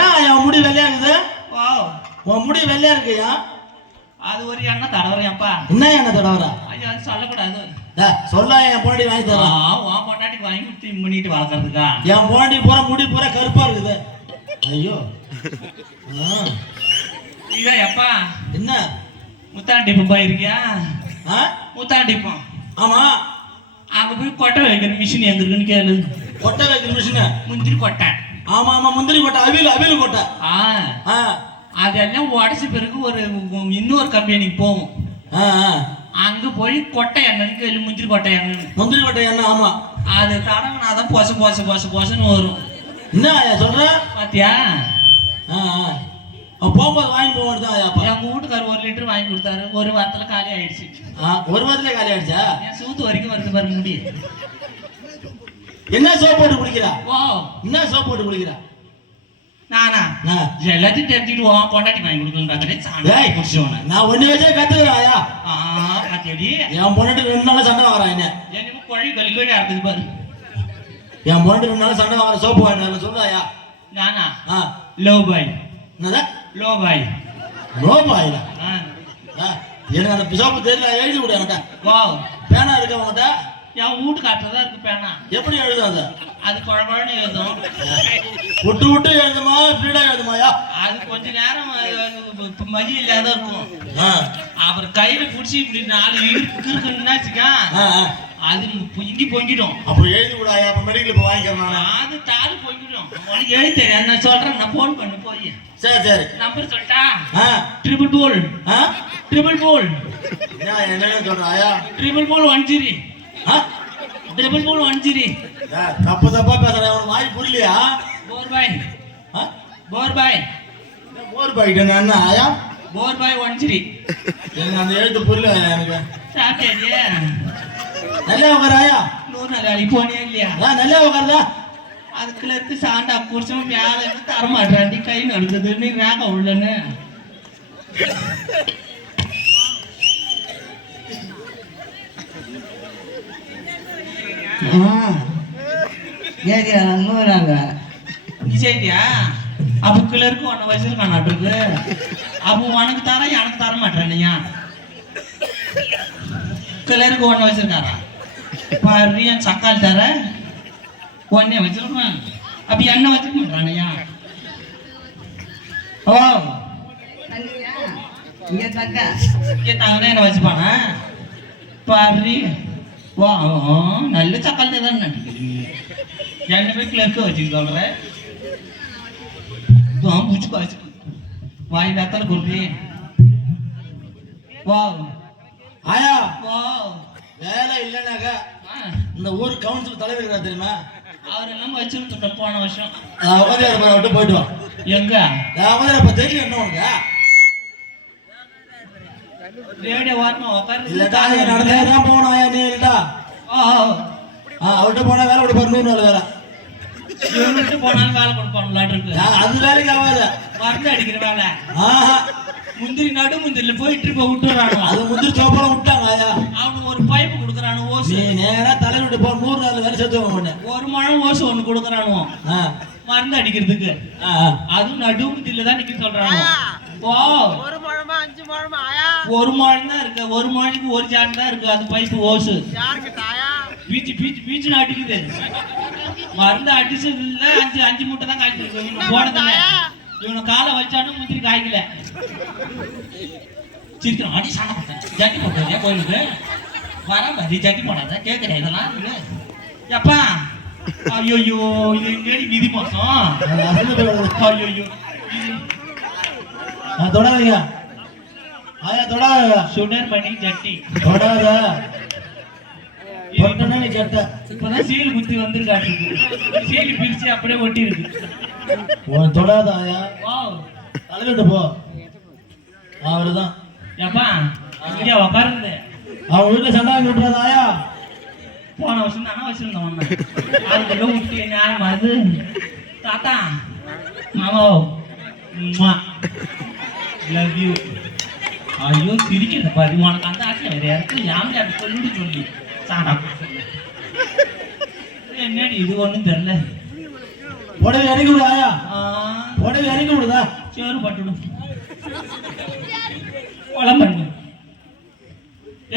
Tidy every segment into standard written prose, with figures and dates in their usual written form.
ஏன் என் முடி வெள்ளையா இருக்குது? ஓ உன் முடி வெள்ளையா இருக்குயா? அது ஒரு எண்ணெய் தடவுறேன்ப்பா. என்ன எண்ணெய் தடவுற? ஐயோ அது சொல்லக்கூடாது. சொல்ல என் பொண்டாட்டி வாங்கி தரேன். உன் பொண்டாட்டிக்கு வாங்கி கொடுத்து பண்ணிட்டு வளர்க்கறதுக்கா? என் பொண்டாட்டி பூரா முடி பூரா கருப்பா இருக்குது. ஐயோ இதான் எப்பா என்ன முத்தாண்டிப்பம் போயிருக்கியா? முத்தாண்டிப்பம். ஆமா. அங்க போய் கொட்டை வைக்கிற மிஷின் எங்க இருக்குன்னு கேளு. கொட்டை வைக்கிற மிஷின்? முந்திரி கொட்டை. ஆமா ஆமா முந்திரி கொட்டை, அவியல் கொட்டை. அதெல்லாம் உடச்ச பிறகு ஒரு இன்னொரு கம்பெனிக்கு போகும். அங்க போய் கொட்டை எண்ணெய்னு கேளு. முந்திரி கொட்டை எண்ணெய். முந்திரி கொட்டை எண்ணெய். ஆமா. அது தடவினாதான் பொசன்னு வரும். என்ன சொல்ற? பாத்தியா? போகும்போது வாங்கி போவான். எங்க வீட்டுக்காரர் 1 லிட்டர் வாங்கி கொடுத்தாரு. ஒரு வாரத்துல காலி ஆயிடுச்சு. ஒரு வாரத்துல காலி ஆயிடுச்சா? என் சூத்து வரைக்கும் வருது பாரு முடி. என்ன சோப் போட்டு குளிக்கிறா? ஓ என்ன சோப் போட்டு குளிக்கிறா? நானா எல்லாத்தையும் தெரிஞ்சுடுவோம். பொண்டாட்டி வாங்கி கொடுக்கணும். நான் ஒண்ணு வச்சே கத்துக்கிறாயா? கத்தடி என் பொண்டாட்டி 2 நாள் சண்டை வாங்குறா. என்ன என்னமோ குழி கழிக்கொழி அறுக்குது பாரு. என் பொண்டாட்டி 2 நாள் சண்டை வாங்குற சோப்பு வாங்கினால சொல்றாயா? நானா லோ பாய். என்னதா லோ பாய்? லோ பாய்ல எனக்கு அந்த சோப்பு தெரியல. எழுதி விட என்கிட்ட. வா பேனா இருக்கு அவங்ககிட்ட? என் வீட்டு காட்டுறதா இருக்கு பேனா. எப்படி எழுதும் அது? அது குழம்புன்னு எழுதும். விட்டு எழுதுமா ஸ்பீடா எழுதுமாயா? அது கொஞ்ச நேரம் மதி இல்லாத இருக்கும். அப்புறம் கையில புடிச்சு இப்படி 4 இருக்குன்னாச்சுக்கா அது இங்கி பொங்கிடும். அப்புறம் எழுதி விடாயா? அப்ப மெடிக்கல் போய் வாங்கிக்கிறேன். அது தாடு பொங்கிடும். உனக்கு எழுதி தெரியாது. நான் சொல்றேன். நான் போன் பண்ணு போய். சரி நம்பர் சொல்லிட்டா? 12 என்ன சொல்றாயா? 1010 தப்பா பேசுறேன். அவனுக்கு வாய் புரியலையா? போர் பாய் என்ன ஆயா? போர் பாய் 13 எனக்கு அந்த எழுத்து புரியல. எனக்கு சாப்பிட்டே நல்லா உட்காராயா? 100 நாள் அடி போனே இல்லையா? நல்லா உட்காருதா? அதுக்குள்ள இருக்கு சாண்டா புடிச்சவன் மேல இருந்து தரமாட்டாண்டி. கை நடுக்குது நீ வேக உள்ளன்னு. ஏரியா நூறாங்க சரியா? அப்ப கிளருக்கு 1 வச்சிருக்கானாட்டுருக்கு. அப்போ உனக்கு தர எனக்கு தர மாட்டேன்யா. கிளருக்கு 1 வச்சிருக்காரா? பாரு என் சக்கால் தர 1 வச்சிருக்கான். அப்ப என்ன வச்சுக்க மாட்டானையா? ஓ இங்க தக்க தங்கனே என்ன வச்சுப்பானா? பாரு வா நல்ல சக்கால் தான் நடிக்கிறீங்க. என்ன போய் கிளர்க்கு வச்சுக்க சொல்ற? பூச்சுக்கோ வச்சு வாய் வேத்தால கொடுப்பி. வா ஆயா வா வேலை இல்லைனாக்கா இந்த ஊர் கவுன்சில் தலைவர் இருக்கிறா தெரியுமா? அவர் எல்லாம் வச்சிருந்துட்ட போன வருஷம். விட்டு போயிட்டு வா. எங்க தெரியல என்ன உனக்கு? ரேடியோ வாரமா உட்காரு. இல்லட்டா நடந்தேதான் போகணும். ஆயா நீ இல்லட்டா அவர்கிட்ட போனா வேலை கொடுப்பாரு. 100 நாள் வேலை இவன்கிட்ட போனாலும் வேலை கொடுப்பானுலாட்டு இருக்கு. அது வேலைக்கு ஆகாது. மருந்து அடிக்கிற வேலை. முந்திரி நடு முந்திரில போயிட்டு விட்டுறானு. அது முந்திரி சோப்பெல்லாம் விட்டாங்க. ஆயா அவனுக்கு ஒரு பைப்பு கொடுக்குறானு. ஓசு நீ நேரா தலைவிட்டு போ. 100 நாள் வேலை சேர்த்து வாங்க. ஒரு முழம் ஓசு 1 கொடுக்குறானு மருந்து அடிக்கிறதுக்கு. அதுவும் நடு முந்திரில தான் நிக்க சொல்றானு. ஒரு முழமா 5 முழமா ஆயா? ஒரு முழம் தான் இருக்கு. ஒரு முழத்துக்கு ஒரு ஜான் தான் இருக்கு. அது பைப்பு ஓசு பீச்சு அடிக்குது. மருந்து அடிச்சது இல்ல. 5 மூட்டை தான் காய்ச்சிருக்கு. போனதில்ல. இவனை காலை வச்சாலும் முந்திரி காய்க்கல. சிரிக்கிறான். அடி சாண போட்டேன். ஜட்டி போட்டேன் கோயிலுக்கு வர மாதிரி. ஜட்டி போடாத கேட்கிறேன் இதெல்லாம். எப்பா ஐயோ இது எங்கேடி விதி மோசம். ஐயோ தொடாதீங்க. ஆயா தொடாத. சுடர் பண்ணி ஜட்டி தொடாத. நீ கேட்ட இப்பதான் சீல் குத்தி வந்திருக்காரு. சீல் பிரிச்சு அப்படியே ஒட்டி இருக்கு. தொடாத ஆயா. தலைவிட்டு போ. அவருதான் எப்பா இங்க உட்காருது. அவன் வீட்டுல சண்டை வாங்கி விட்டுறாத ஆயா. போன வருஷம் தானே வச்சிருந்தோம் ஒண்ணு. அதுக்குள்ள விட்டு ஞாபகம் அது தாத்தா மாமா லவ் யூ. ஐயோ சிரிக்கிறது பாரு. உனக்கு அந்த ஆசை வேற யாருக்கு யாமையாரு சொல்லிட்டு சொல்லி சாடா என்னடி இது ஒண்ணும் தெரியல. உடனே அடிக்க விடாயா? சேரு பட்டுடும் குழம்பு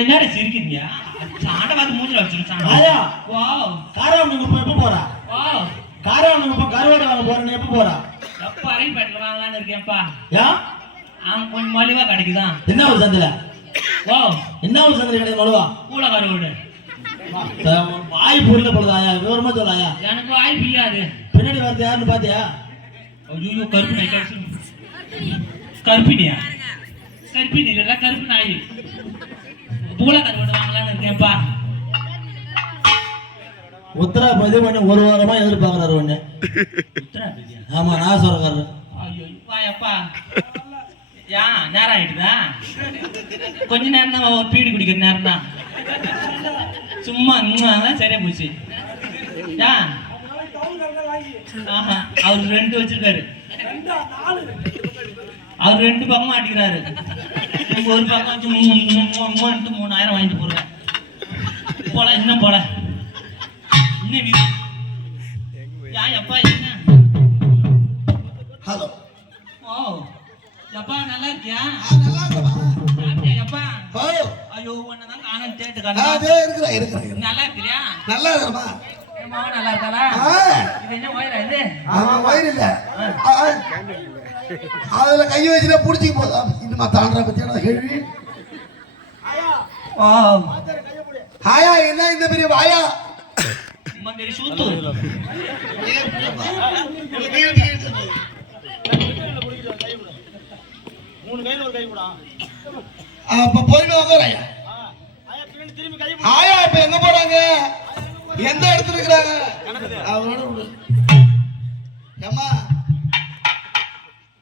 என்னடா சிரிக்கிறீங்க சாண்டை பார்த்து மூஞ்சில வச்சிருக்காங்க ஆயா வா காரவனுக்கு இப்போ எப்போ போறா வா காரவனுக்கு இப்போ கருவாடை வாங்க போறேன்னு எப்போ போறா எப்ப அரையும் பேட்டில் வாங்கலான்னு இருக்கேன்ப்பா ஏன் அவன் கொஞ்சம் மலிவா கிடைக்குதான் என்ன ஒரு சந்தையில வா என்ன ஒரு சந்தை கிடையாது மழுவா கூல கருவாடு வாய் பொருள் பொழுதாயா விவரமா சொல்லாயா எனக்கு வாய்ப்பு இல்லையாது பின்னாடி வரது யாருன்னு பாத்தியா ஐயோ கருப்பு நாய் கருப்பினியா கருப்பினி இல்ல கருப்பு நாய் பூல கருவாடு வாங்கலான்னு இருக்கேன்ப்பா உத்தரா பண்ணி ஒரு வாரமா எதிர்பார்க்கறாரு ஒண்ணு உத்தரா ஆமா நான் சொல்றேன் ஐயோ வாயப்பா யா நேரம் ஆயிடுதா கொஞ்ச நேரம் தான் ஒரு பீடி குடிக்கிற நேரம் தான் சும்மா தான் சரியா போச்சு யா ஆஹா அவர் 2 வச்சிருக்காரு அவர் 2 பக்கமும் அடிக்கிறாரு ஒரு பக்கம் வச்சு 3000 வாங்கிட்டு போறேன் போல இன்னும் போல இன்னும் யா எப்பா என்ன ஹலோ ஓ எப்பா நல்லா இருக்கியா நல்லா இருக்கமா சாப்பிட்டியா எப்பா ஓ ஐயோ உன்னதான் காணோம் தேட்டு நான் காணோம் அதே இருக்கிறேன் நல்லா இருக்கிறியா நல்லா இருக்கமா என் மாவன் நல்லா இருக்காளா இது என்ன வயிறா இது அவன் வயிறு இல்ல அதுல கை வச்சுட்டா புடிச்சு போதா இன்னுமா தாண்டா பத்தியா கேள்வி ஓ ஆயா என்ன இந்த பெரிய வாயா அம்மா மேரி சூத்து அப்ப போயிட்டு வாங்க ஆயா ஆயா இப்ப எங்க போறாங்க எந்த இடத்துல இருக்கிறாங்க அவரோட விடு ஏம்மா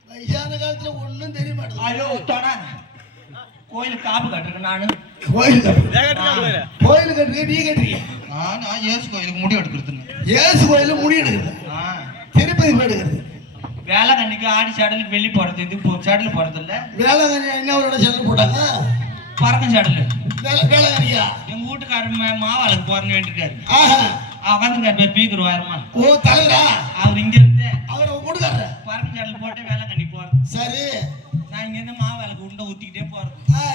வயசான காலத்துல ஒண்ணும் தெரிய மாட்டேங்குது ஐயோ தொட கோயிலுக்கு காப்பு கட்டுறேன் நானு கோயில் கட்டுறீங்க நீ கட்டுறீங்க நான் ஏசு கோயிலுக்கு முடி எடுக்கிறதுங்க ஏசு கோயில முடி எடுக்கிறது திருப்பதி எடுக்கிறது வேலைக்கண்ணிக்கு ஆடி சேடலுக்கு வெள்ளி போடுறது இது சேடல் போடுறது இல்ல வேளாங்கண்ணி என்னவரோட செலவு போட்டாங்க பறக்கும் சேடல் வேளாங்கண்ணியா எங்க வீட்டுக்காரர் மாவாளுக்கு போறேன்னு வேண்டியிருக்காரு ஆஹா உட்காந்துருக்காரு பேர் பீக்குரு வாரமா ஓ தலைவரா அவர் இங்க இருந்து அவர் கொடுக்காரு பறக்கும் சேடல் போட்டு வேலைக்கண்ணி போறது சரி நான் இங்க இருந்து மாவாளுக்கு உண்டை ஊத்திக்கிட்டே போறது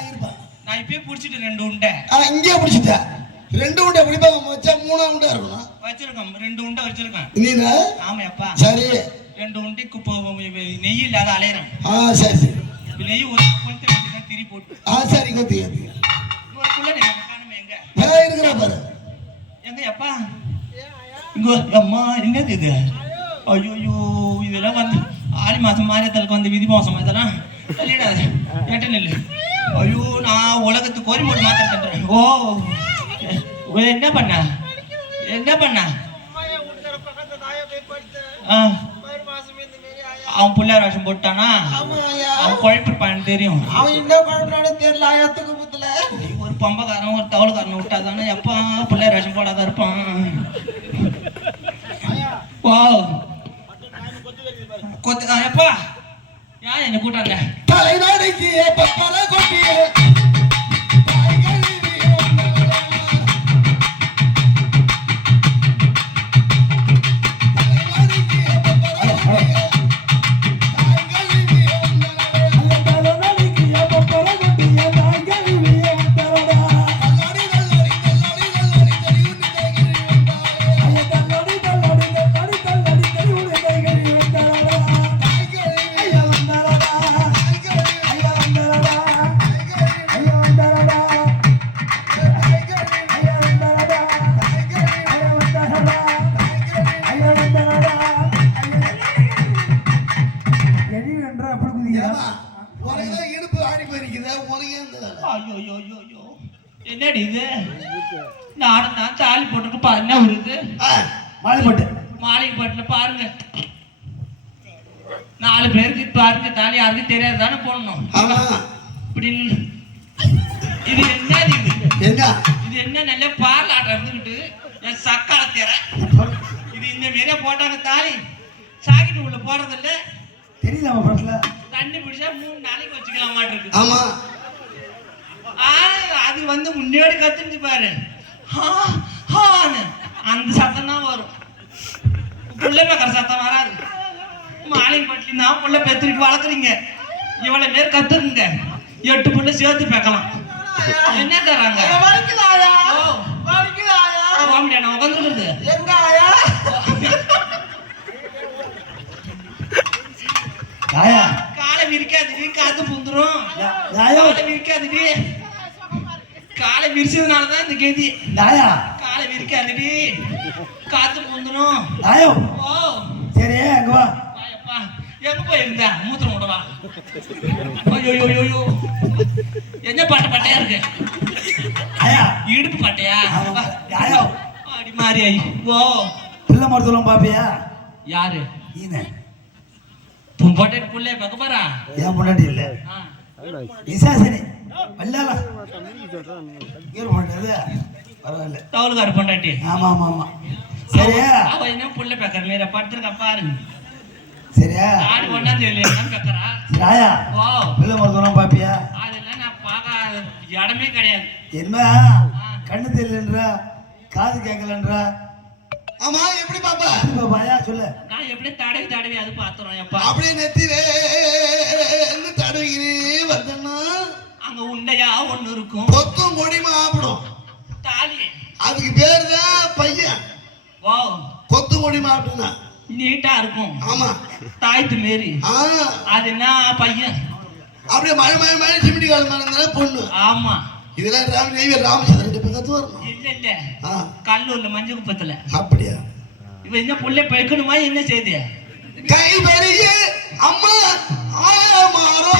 இருப்பா நான் இப்பயே புடிச்சிட்டு 2 உண்டை இங்கே பிடிச்சிட்ட 2 உண்டை பிடிப்பாங்க வச்சா 3 உண்டை இருக்கணும் வச்சிருக்கோம் 2 உண்டை வச்சிருக்கேன் நீங்க ஆமாப்பா சரி 2 உண்டைக்கு நெய் இல்லாத அலையிறேன் சரி சரி நெய் ஒரு கொளுத்து வேண்டியதான் திரி போட்டு சரி கொத்தி ஒரு புள்ள நெய் காணுமே எங்க இருக்கிறா பாரு எங்க அப்பா இங்க அம்மா என்னது இது ஐயோ இதெல்லாம் வந்து ஆடி மாசம் மாரியத்தலுக்கு வந்து விதி மோசம் இதெல்லாம் சொல்லிடாது கேட்ட நெல்லு ஐயோ நான் உலகத்துக்கு கோரிமோடு மாத்திரம் தட்டுறேன் ஓ என்ன பண்ண அவன் புள்ளையார் வேஷம் போட்டானா அவன் குழப்பிருப்பான்னு தெரியும் அவன் என்ன குழப்பினாலும் தெரியல ஆயாத்துக்கு புத்துல ஒரு பம்பக்காரன் ஒரு தவளுக்காரனை விட்டாதானே எப்பா புள்ளையார் வேஷம் போடாதான் இருப்பான் ஓ கொத்து எப்பா ஏன் என்ன கூட்டாங்க தலைநாடுக்கு பப்பர கொட்டியே என்னடி இது நானும் தான் தாலி போட்டுருக்கு பாருங்க வருது மாளிகை பட்டுல பாருங்க 4 பேருக்கு பாருங்க தாலி யாருக்கும் தெரியாது தானே போடணும் இப்படி இது என்னது இது என்ன நல்ல பால் ஆட்டம் இருந்துகிட்டு என் சக்கால தேர இது இந்த மாரியா போட்டாங்க தாலி சாக்கிட்டு உள்ள போறது இல்ல தெரியல தண்ணி பிடிச்சா 3 நாளைக்கு வச்சுக்கலாம் மாட்டிருக்கு ஆமா அது வந்து முன்னாடி கத்துச்சு பாரு அந்த சத்தம் தான் வரும் புள்ளை பார்க்கற சத்தம் வராது மாலை கோயில் பட்டி நான் புள்ள பெத்துட்டு வளர்க்குறீங்க இவ்வளவு பேர் கத்துருங்க 8 புள்ள சேர்த்து பேக்கலாம் என்ன தராங்க வலிக்குதாயா ஓ வலிக்குதாயா வாமிடா நான் உட்காந்துருக்குது எங்க ஆயா தாயா காலை விரிக்காதுடி காத்து புந்துரும் தாயா காலை விரிக்காதுடி காலை விரிச்சதுனாலதான் இந்த கேதி தாயா காலை விரிக்காதுடி காத்து புந்துரும் தாயோ ஓ சரி அங்க வா வாயப்பா எங்க போயிருந்த மூத்திரம் விடவா ஐயோ என்ன பட்டையா இருக்கு தாயா இடுப்பு பட்டையா ஆமா. தாயா அடி மாறி ஐ ஓ பிள்ளை மருத்துவம் பாப்பியா யாரு நீனே தும்பட்டை புள்ளே பார்க்க போறா ஏன் முன்னாடி இல்ல விசாசனி வல்லால இவர் பண்றது பரவாயில்ல தவளுக்காரு பொண்டாட்டி ஆமா ஆமா ஆமா சரியா அவ என்ன புள்ள பேக்கற மேல படுத்துருக்க பாரு சரியா ஆடி ஒண்ணாந்து இல்லையா பேக்கறா தாயா ஓ பிள்ளை மருத்துவம் பாப்பியா அதெல்லாம் நான் பார்க்க இடமே கிடையாது என்ன கண்ணு தெரியலன்றா காது கேட்கலன்றா ஆமா எப்படி பாப்பா பாயா சொல்லு நான் எப்படி தடவி அது பாத்துறோம் எப்பா அப்படியே நெத்திலே தடவிக்கிறே வந்தேன்னா அங்க உண்டையா ஒண்ணு இருக்கும் பொத்தும் கொடி மாப்பிடும் தாலி அதுக்கு பேரு தான் பையன் ஓ கொத்து கொடி மாப்பிட்டுனா நீட்டா இருக்கும் ஆமா தாய்த்து மாரி ஆ அது என்ன பையன் அப்படியே மழை சிமிடி காலம் இருந்தா பொண்ணு ஆமா இதெல்லாம் நெய்வேல் ராமச்சந்திரன் இப்ப கத்து வரணும் இல்ல கல்லூர்ல மஞ்சள் குப்பத்துல அப்படியா இவ என்ன புள்ளை பைக்கணுமா என்ன செய்தியா கை பெரிய அம்மா ஆமாரோ